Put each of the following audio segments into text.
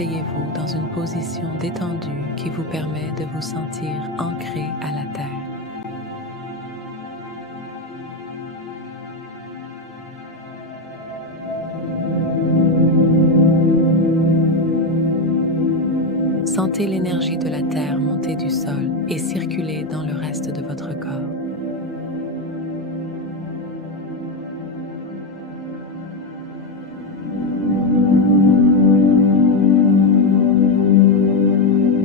asseyez-vous dans une position détendue qui vous permet de vous sentir ancré à la terre. Sentez l'énergie de la terre monter du sol et circuler dans le reste de votre corps.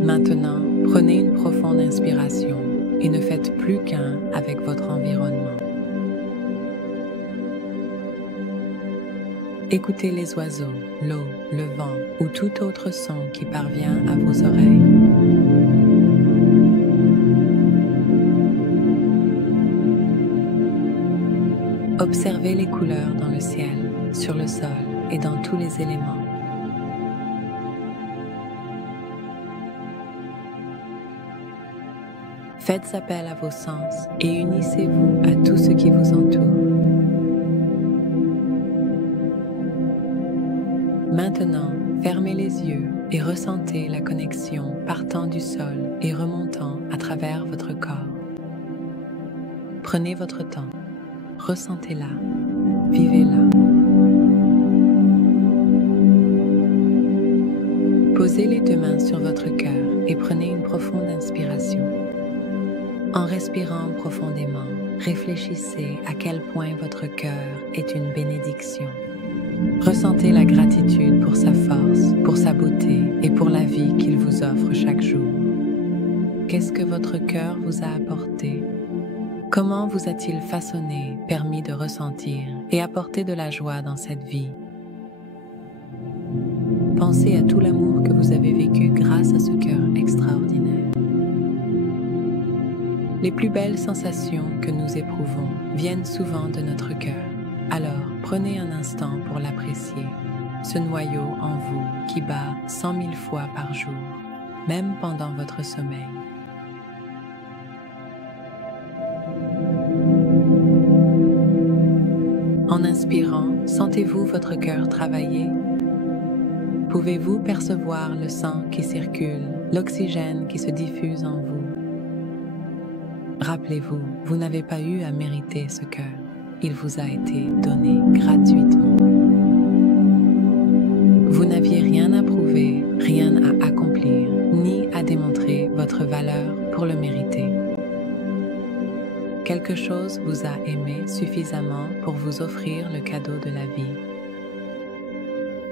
Maintenant, prenez une profonde inspiration et ne faites plus qu'un avec votre environnement. Écoutez les oiseaux, l'eau, le vent ou tout autre son qui parvient à vos oreilles. Observez les couleurs dans le ciel, sur le sol et dans tous les éléments. Faites appel à vos sens et unissez-vous à tout ce qui vous entoure. Maintenant, fermez les yeux et ressentez la connexion partant du sol et remontant à travers votre corps. Prenez votre temps, ressentez-la, vivez-la. Posez les deux mains sur votre cœur et prenez une profonde inspiration. En respirant profondément, réfléchissez à quel point votre cœur est une bénédiction. Ressentez la gratitude pour sa force, pour sa beauté et pour la vie qu'il vous offre chaque jour. Qu'est-ce que votre cœur vous a apporté? Comment vous a-t-il façonné, permis de ressentir et apporter de la joie dans cette vie? Pensez à tout l'amour que vous avez vécu grâce à ce cœur extraordinaire. Les plus belles sensations que nous éprouvons viennent souvent de notre cœur. Alors, prenez un instant pour l'apprécier, ce noyau en vous qui bat 100 000 fois par jour, même pendant votre sommeil. En inspirant, sentez-vous votre cœur travailler? Pouvez-vous percevoir le sang qui circule, l'oxygène qui se diffuse en vous? Rappelez-vous, vous n'avez pas eu à mériter ce cœur. Il vous a été donné gratuitement. Vous n'aviez rien à prouver, rien à accomplir, ni à démontrer votre valeur pour le mériter. Quelque chose vous a aimé suffisamment pour vous offrir le cadeau de la vie.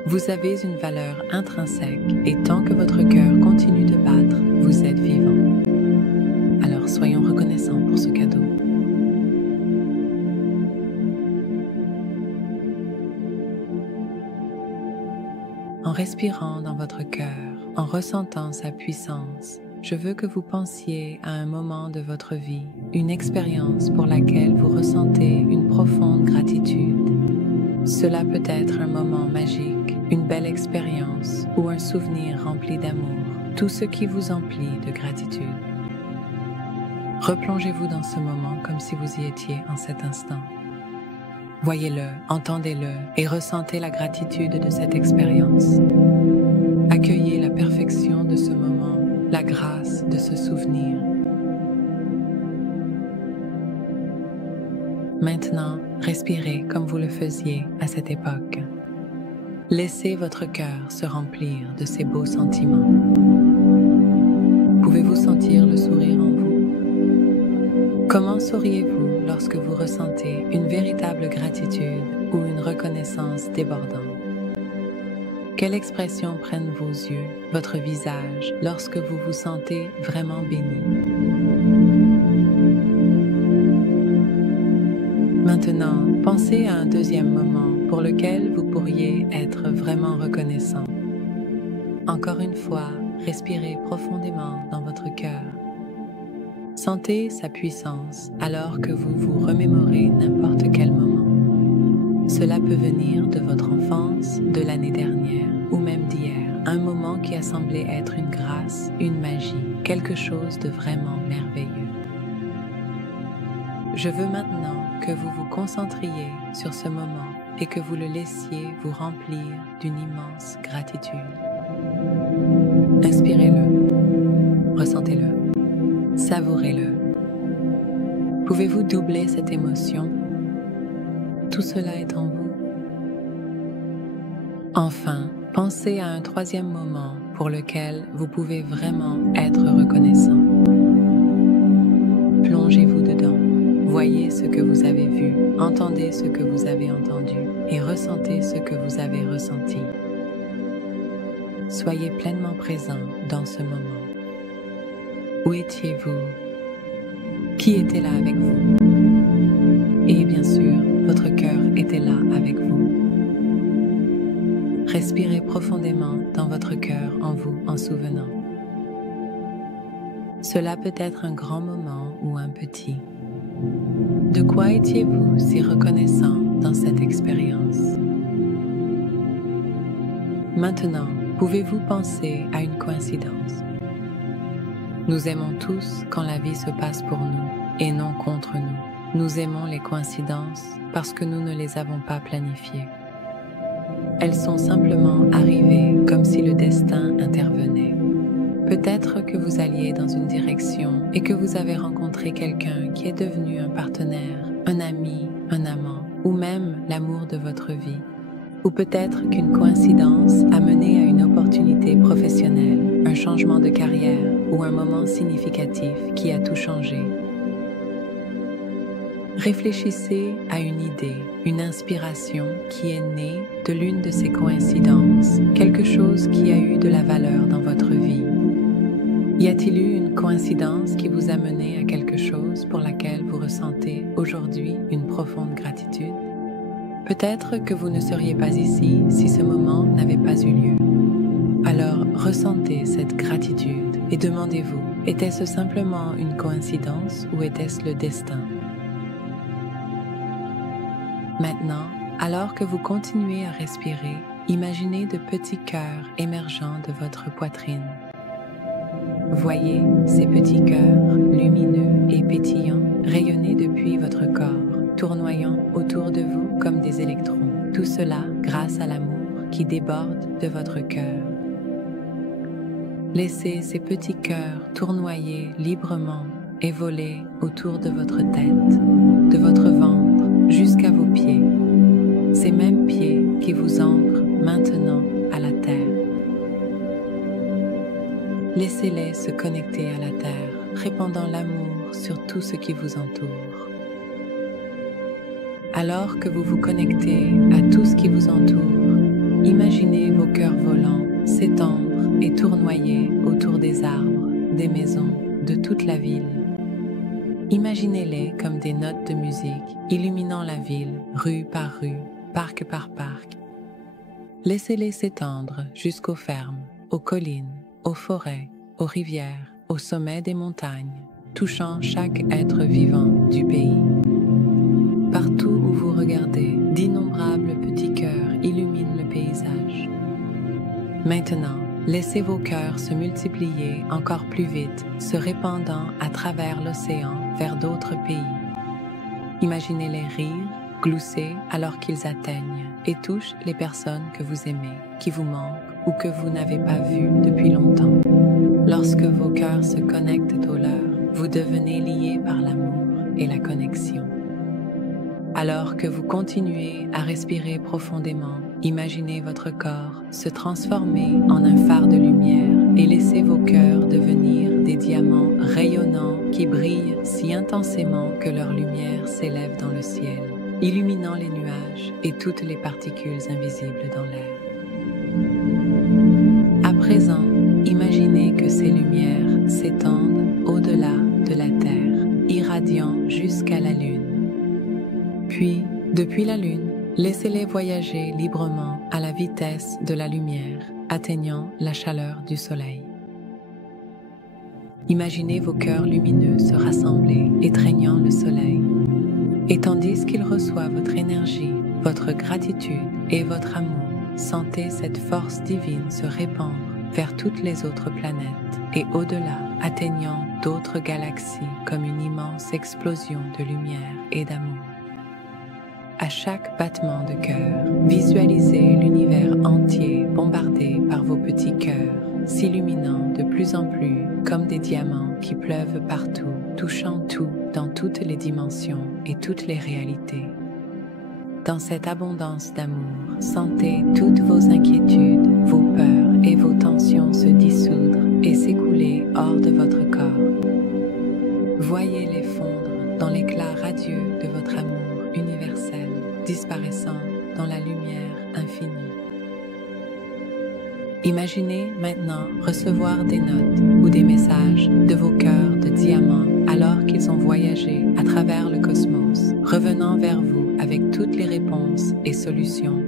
Vous avez une valeur intrinsèque et tant que votre cœur continue de battre, vous êtes vivant. Alors soyons reconnaissants pour ce cadeau. En respirant dans votre cœur, en ressentant sa puissance, je veux que vous pensiez à un moment de votre vie, une expérience pour laquelle vous ressentez une profonde gratitude. Cela peut être un moment magique, une belle expérience ou un souvenir rempli d'amour, tout ce qui vous emplit de gratitude. Replongez-vous dans ce moment comme si vous y étiez en cet instant. Voyez-le, entendez-le et ressentez la gratitude de cette expérience. Accueillez la perfection de ce moment, la grâce de ce souvenir. Maintenant, respirez comme vous le faisiez à cette époque. Laissez votre cœur se remplir de ces beaux sentiments. Pouvez-vous sentir le sourire en vous? Comment souriez-vous lorsque vous ressentez une véritable gratitude ou une reconnaissance débordante? Quelle expression prennent vos yeux, votre visage, lorsque vous vous sentez vraiment béni? Maintenant, pensez à un deuxième moment pour lequel vous pourriez être vraiment reconnaissant. Encore une fois, respirez profondément dans votre cœur. Sentez sa puissance alors que vous vous remémorez n'importe quel moment. Cela peut venir de votre enfance, de l'année dernière ou même d'hier. Un moment qui a semblé être une grâce, une magie, quelque chose de vraiment merveilleux. Je veux maintenant que vous vous concentriez sur ce moment et que vous le laissiez vous remplir d'une immense gratitude. Inspirez-le, ressentez-le, savourez-le. Pouvez-vous doubler cette émotion? Tout cela est en vous. Enfin, pensez à un troisième moment pour lequel vous pouvez vraiment être reconnaissant. Plongez-vous dedans. Voyez ce que vous avez vu, entendez ce que vous avez entendu et ressentez ce que vous avez ressenti. Soyez pleinement présent dans ce moment. Où étiez-vous? Qui était là avec vous? Et bien sûr, votre cœur était là avec vous. Respirez profondément dans votre cœur en vous en souvenant. Cela peut être un grand moment ou un petit. De quoi étiez-vous si reconnaissant dans cette expérience? Maintenant, pouvez-vous penser à une coïncidence? Nous aimons tous quand la vie se passe pour nous et non contre nous. Nous aimons les coïncidences parce que nous ne les avons pas planifiées. Elles sont simplement arrivées comme si le destin intervenait. Peut-être que vous alliez dans une direction et que vous avez rencontré quelqu'un qui est devenu un partenaire, un ami, un amant, ou même l'amour de votre vie. Ou peut-être qu'une coïncidence a mené à une opportunité professionnelle, un changement de carrière ou un moment significatif qui a tout changé. Réfléchissez à une idée, une inspiration qui est née de l'une de ces coïncidences, quelque chose qui a eu de la valeur dans votre vie. Y a-t-il eu une coïncidence qui vous a mené à quelque chose pour laquelle vous ressentez aujourd'hui une profonde gratitude? Peut-être que vous ne seriez pas ici si ce moment n'avait pas eu lieu. Alors ressentez cette gratitude et demandez-vous, était-ce simplement une coïncidence ou était-ce le destin? Maintenant, alors que vous continuez à respirer, imaginez de petits cœurs émergeant de votre poitrine. Voyez ces petits cœurs lumineux et pétillants rayonner depuis votre corps, tournoyant autour de vous comme des électrons. Tout cela grâce à l'amour qui déborde de votre cœur. Laissez ces petits cœurs tournoyer librement et voler autour de votre tête, de votre ventre jusqu'à vos pieds. Ces mêmes pieds qui vous ancrent maintenant à la terre. Laissez-les se connecter à la terre, répandant l'amour sur tout ce qui vous entoure. Alors que vous vous connectez à tout ce qui vous entoure, imaginez vos cœurs volants s'étendre et tournoyer autour des arbres, des maisons, de toute la ville. Imaginez-les comme des notes de musique illuminant la ville, rue par rue, parc par parc. Laissez-les s'étendre jusqu'aux fermes, aux collines, aux forêts, aux rivières, au sommet des montagnes, touchant chaque être vivant du pays. Partout où vous regardez, d'innombrables petits cœurs illuminent le paysage. Maintenant, laissez vos cœurs se multiplier encore plus vite, se répandant à travers l'océan vers d'autres pays. Imaginez-les rire, glousser alors qu'ils atteignent et touchent les personnes que vous aimez, qui vous manquent ou que vous n'avez pas vues depuis longtemps. Lorsque vos cœurs se connectent aux leurs, vous devenez liés par l'amour et la connexion. Alors que vous continuez à respirer profondément, imaginez votre corps se transformer en un phare de lumière et laissez vos cœurs devenir des diamants rayonnants qui brillent si intensément que leur lumière s'élève dans le ciel, illuminant les nuages et toutes les particules invisibles dans l'air. À présent, imaginez que ces lumières s'étendent au-delà de la Terre, irradiant jusqu'à la Lune. Puis, depuis la Lune, laissez-les voyager librement à la vitesse de la lumière, atteignant la chaleur du Soleil. Imaginez vos cœurs lumineux se rassembler, étreignant le Soleil. Et tandis qu'il reçoit votre énergie, votre gratitude et votre amour, sentez cette force divine se répandre vers toutes les autres planètes et au-delà, atteignant d'autres galaxies comme une immense explosion de lumière et d'amour. à chaque battement de cœur. Visualisez l'univers entier bombardé par vos petits cœurs, s'illuminant de plus en plus comme des diamants qui pleuvent partout, touchant tout dans toutes les dimensions et toutes les réalités. Dans cette abondance d'amour, sentez toutes vos inquiétudes, vos peurs et vos tensions se dissoudre et s'écouler hors de votre corps. Voyez-les fondre dans l'éclat radieux de votre amour universel, disparaissant dans la lumière infinie. Imaginez maintenant recevoir des notes ou des messages de vos cœurs de diamant alors qu'ils ont voyagé à travers le cosmos, revenant vers vous avec toutes les réponses et solutions.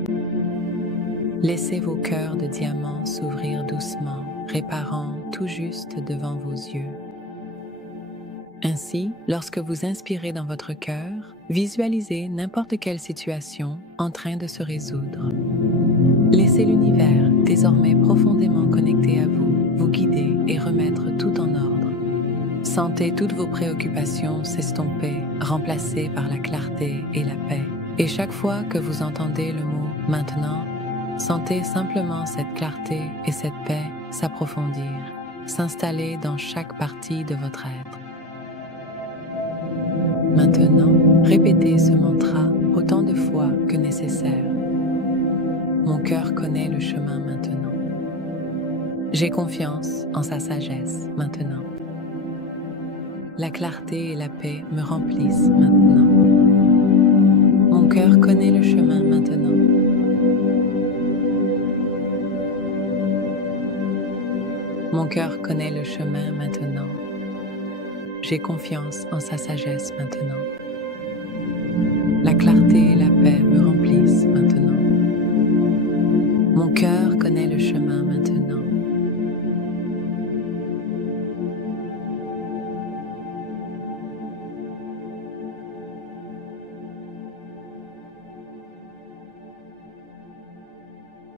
Laissez vos cœurs de diamant s'ouvrir doucement, réparant tout juste devant vos yeux. Ainsi, lorsque vous inspirez dans votre cœur, visualisez n'importe quelle situation en train de se résoudre. Laissez l'univers, désormais profondément connecté à vous, vous guider et remettre tout en ordre. Sentez toutes vos préoccupations s'estomper, remplacées par la clarté et la paix. Et chaque fois que vous entendez le mot « maintenant », sentez simplement cette clarté et cette paix s'approfondir, s'installer dans chaque partie de votre être. Maintenant, répétez ce mantra autant de fois que nécessaire. Mon cœur connaît le chemin maintenant. J'ai confiance en sa sagesse maintenant. La clarté et la paix me remplissent maintenant. Mon cœur connaît le chemin maintenant. Mon cœur connaît le chemin maintenant. J'ai confiance en sa sagesse maintenant. La clarté et la paix me remplissent maintenant. Mon cœur connaît le chemin maintenant.